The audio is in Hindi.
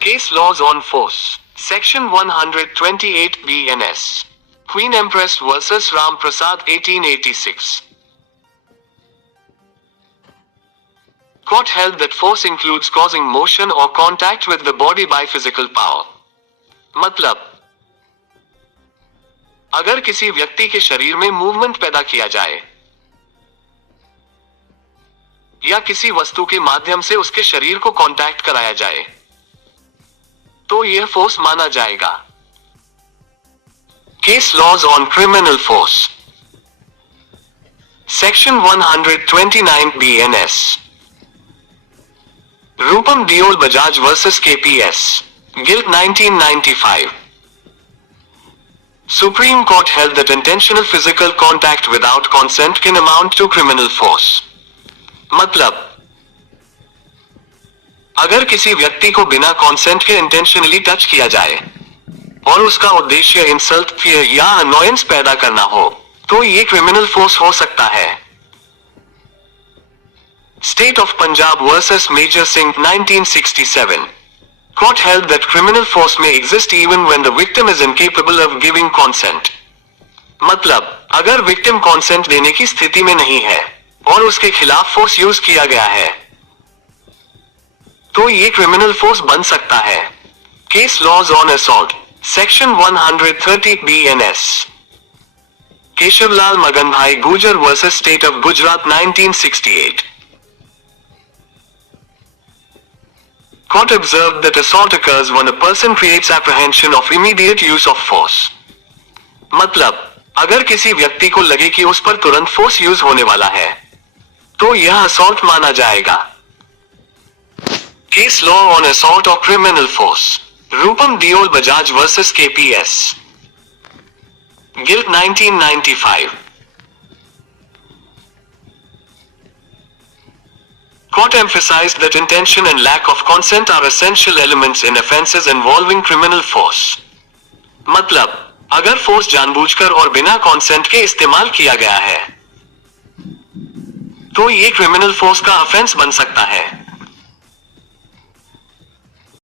Case laws on force. Section 128 BNS. Queen Empress versus Ram Prasad 1886. Court held that force includes causing motion or contact with the body by physical power. मतलब अगर किसी व्यक्ति के शरीर में मूवमेंट पैदा किया जाए या किसी वस्तु के माध्यम से उसके शरीर को कांटेक्ट कराया जाए तो यह फोर्स माना जाएगा. Case laws on criminal force. Section 129 BNS. Rupam Deol Bajaj versus KPS. Guilt 1995. Supreme Court held that intentional physical contact without consent can amount to criminal force. मतलब अगर किसी व्यक्ति को बिना कॉन्सेंट के इंटेंशनली टच किया जाए और उसका उद्देश्य इंसल्ट, फियर या अनोयंस पैदा करना हो तो ये क्रिमिनल फोर्स हो सकता है. State of Punjab versus Major Singh 1967. Court held that criminal force may exist even when the victim is incapable of giving consent. मतलब अगर विक्टिम कॉन्सेंट देने की स्थिति में नहीं है और उसके खिलाफ फोर्स यूज किया गया है तो ये क्रिमिनल फोर्स बन सकता है. Case laws on assault. Section 130 BNS. Keshavlal Maganbhai Gurjar versus state of Gujarat 1968. Court observed that assault occurs when a person creates apprehension of immediate use of force. मतलब अगर किसी व्यक्ति को लगे कि उस पर तुरंत फोर्स यूज होने वाला है तो यह असॉल्ट माना जाएगा. केस लॉ ऑन असॉल्ट और criminal force. Rupam Deol Bajaj versus KPS. Guilt 1995. Court emphasized that intention and lack of consent are essential elements in offenses involving criminal force. मतलब अगर फोर्स जानबूझकर और बिना कॉन्सेंट के इस्तेमाल किया गया है तो ये क्रिमिनल फोर्स का ऑफेंस बन सकता है.